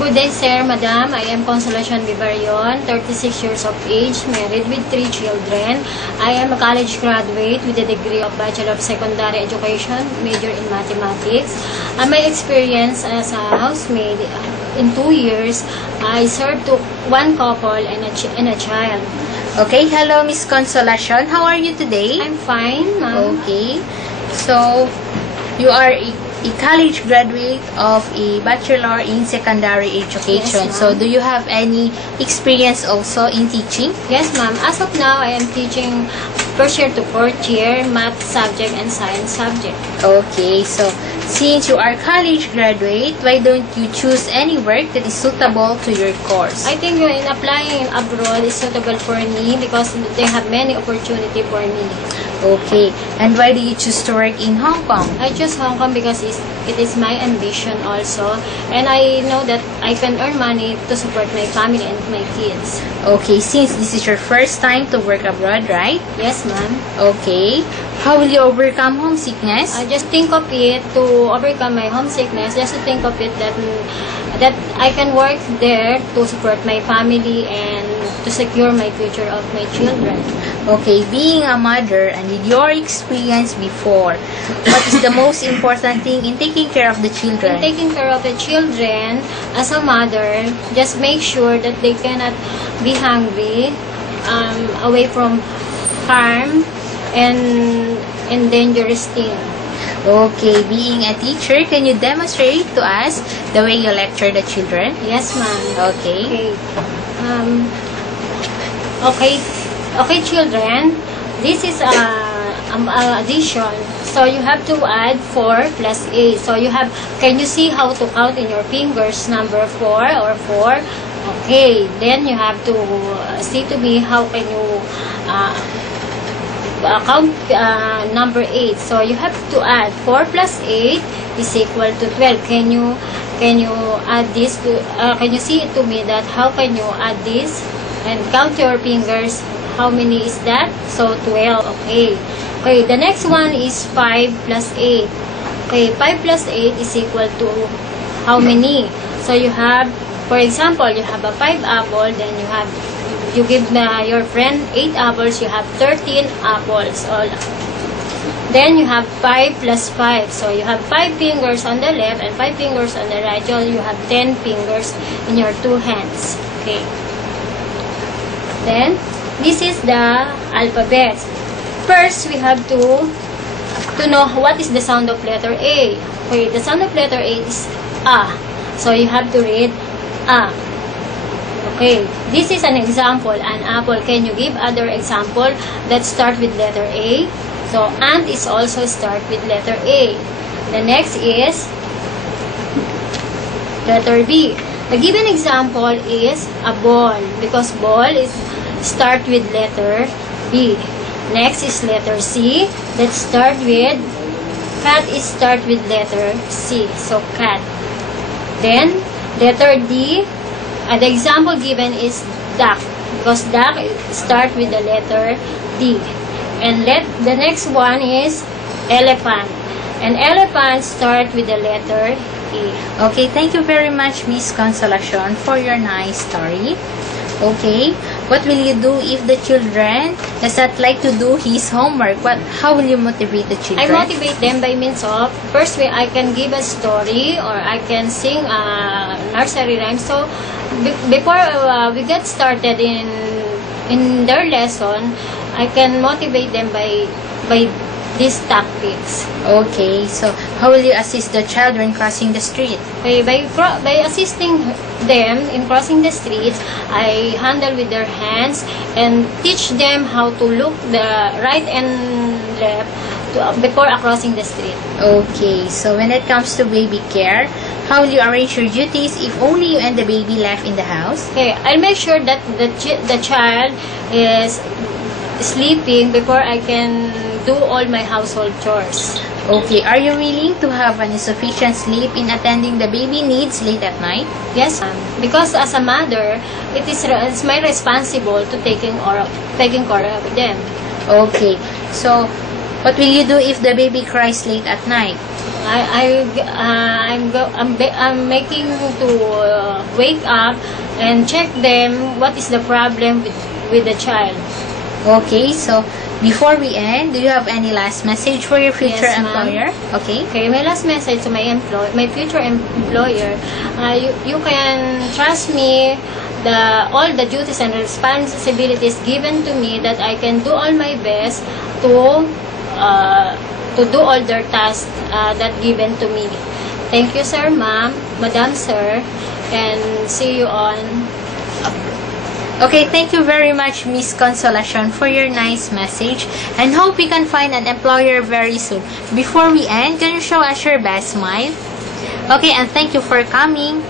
Good day, sir, madam. I am Consolacion Vivarion, 36 years of age, married with 3 children. I am a college graduate with a degree of Bachelor of Secondary Education, major in Mathematics. My experience as a housemaid in 2 years, I served to 1 couple and a child. Okay, hello Miss Consolacion. How are you today? I'm fine, ma'am. Okay, so you are a college graduate of a Bachelor in Secondary Education. Yes, so do you have any experience also in teaching? Yes, ma'am. As of now, I am teaching first year to 4th year, math subject and science subject. Okay, so since you are college graduate, why don't you choose any work that is suitable to your course? I think in applying abroad is suitable for me because they have many opportunity for me. Okay, and why do you choose to work in Hong Kong? I choose Hong Kong because it is my ambition also, and I know that I can earn money to support my family and my kids. Okay, since this is your first time to work abroad, right? Yes, ma'am. Okay, how will you overcome homesickness? I just think of it to overcome my homesickness, just to think of it that I can work there to support my family and to secure my future of my children. Okay, being a mother and with your experience before, what is the most important thing in taking care of the children? In taking care of the children, as a mother, just make sure that they cannot be hungry, away from harm and dangerous things. Okay, being a teacher, can you demonstrate to us the way you lecture the children? Yes, ma'am. Okay. Okay, children. This is addition. So you have to add 4 plus 8. So you have. Can you see how to count in your fingers? Number 4 or 4. Okay. Then you have to see to me how can you count number 8. So you have to add 4 plus 8 is equal to 12. Can you add this to? Can you see it to me that how can you add this and count your fingers? How many is that? So 12. Okay. Okay. The next one is 5 plus 8. Okay. 5 plus 8 is equal to how many? So you have, for example, you have a 5 apple. Then you give your friend 8 apples. You have 13 apples. Then you have 5 plus 5. So you have 5 fingers on the left and 5 fingers on the right. So you have 10 fingers in your 2 hands. Okay. Then this is the alphabet. First, we have to know what is the sound of letter A. Okay, the sound of letter A is A. So you have to read A. Okay, this is an example, an apple. Can you give other example that start with letter A? So ant is also start with letter A. The next is letter B. The given example is a ball because ball is start with letter B. Next is letter C. Let's start with cat is start with letter C. So cat. Then letter D. The example given is duck because duck start with the letter D. And the next one is elephant. And elephant start with the letter E. Okay, thank you very much, Miss Consolacion, for your nice story. Okay, what will you do if the children does not like to do his homework? How will you motivate the children? I motivate them by means of, first way I can give a story or I can sing a nursery rhyme. So before we get started in their lesson, I can motivate them by these tactics. Okay, so how will you assist the child when crossing the street? By assisting them in crossing the streets, I handle with their hands and teach them how to look the right and left before crossing the street. Okay, so when it comes to baby care, how will you arrange your duties if only you and the baby left in the house? Okay, I'll make sure that the child is sleeping before I can do all my household chores. Okay, are you willing to have an insufficient sleep in attending the baby needs late at night? Yes, ma'am. Because as a mother, it's my responsible to taking care of them. Okay, so What will you do if the baby cries late at night? I'm making to wake up and check them what is the problem with the child. Okay, so before we end, do you have any last message for your future Yes, ma'am. employer? Okay. Okay, my last message to my future employer, you can trust me all the duties and responsibilities given to me, that I can do all my best to do all their tasks that given to me. Thank you, sir, ma'am, madam, sir, and see you on. Okay, thank you very much, Miss Consolacion, for your nice message, and hope we can find an employer very soon. Before we end, can you show us your best smile? Okay, and thank you for coming.